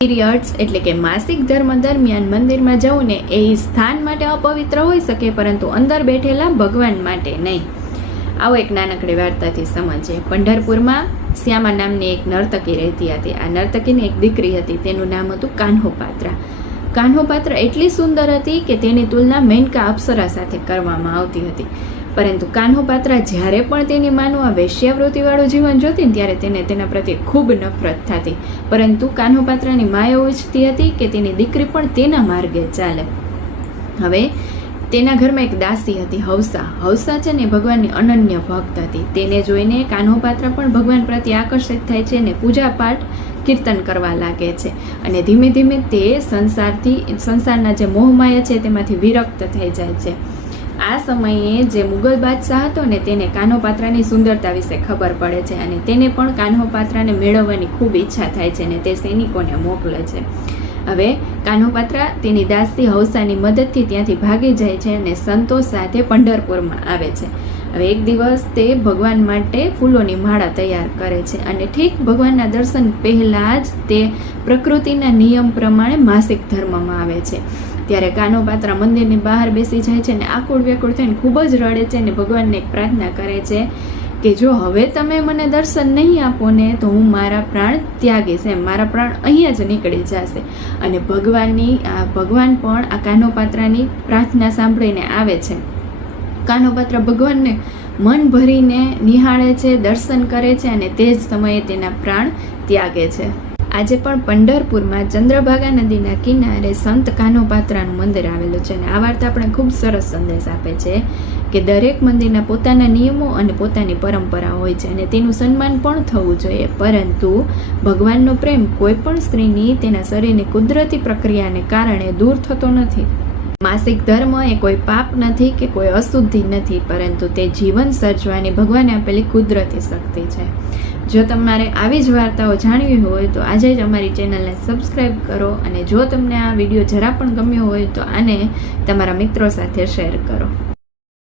Periods એટલે કે માસિક ધર્મ દરમિયાન મંદિરમાં જવું ને એ સ્થાન માટે અપવિત્ર હોઈ શકે, પરંતુ અંદર બેઠેલા ભગવાન માટે નહીં. આવો એક નાનકડી વાર્તાથી સમજીએ. પંઢરપુરમાં શ્યામા નામની એક નર્તકી રહેતી હતી. આ નર્તકીની એક દીકરી હતી, તેનું નામ હતું કાન્હોપાત્રા. કાન્હોપાત્રા એટલી સુંદર હતી કે તેની તુલના મેનકા અપ્સરા સાથે કરવામાં આવતી હતી. પરંતુ કાન્હોપાત્રા જ્યારે પણ તેની માનું આ વેશ્યાવૃત્તિવાળું જીવન જોતી ને ત્યારે તેને તેના પ્રત્યે ખૂબ નફરત થતી. પરંતુ કાન્હોપાત્રાની મા એવું ઈચ્છતી હતી કે તેની દીકરી પણ તેના માર્ગે ચાલે. હવે તેના ઘરમાં એક દાસી હતી, હવસા. હવસા છે ને ભગવાનની અનન્ય ભક્ત હતી. તેને જોઈને કાન્હોપાત્રા પણ ભગવાન પ્રત્યે આકર્ષિત થાય છે અને પૂજાપાઠ કીર્તન કરવા લાગે છે. અને ધીમે ધીમે તે સંસારના જે મોહમાયા છે તેમાંથી વિરક્ત થઈ જાય છે. આ સમયે જે મુગલ બાદશાહ હતો ને તેને કાન્હોપાત્રાની સુંદરતા વિશે ખબર પડે છે અને તેને પણ કાન્હોપાત્રાને મેળવવાની ખૂબ ઈચ્છા થાય છે અને તે સૈનિકોને મોકલે છે. હવે કાન્હોપાત્રા તેની દાસી હવસાની મદદથી ત્યાંથી ભાગી જાય છે અને સંતો સાથે પંઢરપુરમાં આવે છે. હવે એક દિવસ તે ભગવાન માટે ફૂલોની માળા તૈયાર કરે છે અને ઠીક ભગવાનના દર્શન પહેલાં જ તે પ્રકૃતિના નિયમ પ્રમાણે માસિક ધર્મમાં આવે છે. ત્યારે કાન્હોપાત્રા મંદિરની બહાર બેસી જાય છે અને આકુળ વ્યાકુળ થઈને ખૂબ જ રડે છે અને ભગવાનને એક પ્રાર્થના કરે છે કે જો હવે તમે મને દર્શન નહીં આપો ને તો હું મારા પ્રાણ ત્યાગીશ, એમ મારા પ્રાણ અહીંયા જ નીકળી જશે. અને ભગવાન પણ આ કાન્હોપાત્રાની પ્રાર્થના સાંભળીને આવે છે. કાન્હોપાત્રા ભગવાનને મન ભરીને નિહાળે છે, દર્શન કરે છે અને તે જ સમયે તેના પ્રાણ ત્યાગે છે. આજે પણ પંઢરપુરમાં ચંદ્રભાગા નદીના કિનારે સંત કાન્હોપાત્રાનું મંદિર આવેલું છે. અને આ વાર્તા આપણે ખૂબ સરસ સંદેશ આપે છે કે દરેક મંદિરના પોતાના નિયમો અને પોતાની પરંપરા હોય છે અને તેનું સન્માન પણ થવું જોઈએ. પરંતુ ભગવાનનો પ્રેમ કોઈ પણ સ્ત્રીની તેના શરીરની કુદરતી પ્રક્રિયાને કારણે દૂર થતો નથી. માસિક ધર્મ એ કોઈ પાપ નથી કે કોઈ અશુદ્ધિ નથી, પરંતુ તે જીવન સર્જવાની ભગવાને આપેલી કુદરતી શક્તિ છે. જો તમારે આવી જ વાર્તાઓ જાણવી હોય તો આજે જ અમારી ચેનલને સબસ્ક્રાઈબ કરો અને જો તમને આ વિડીયો જરા પણ ગમ્યો હોય તો આને તમારા મિત્રો સાથે શેર કરો.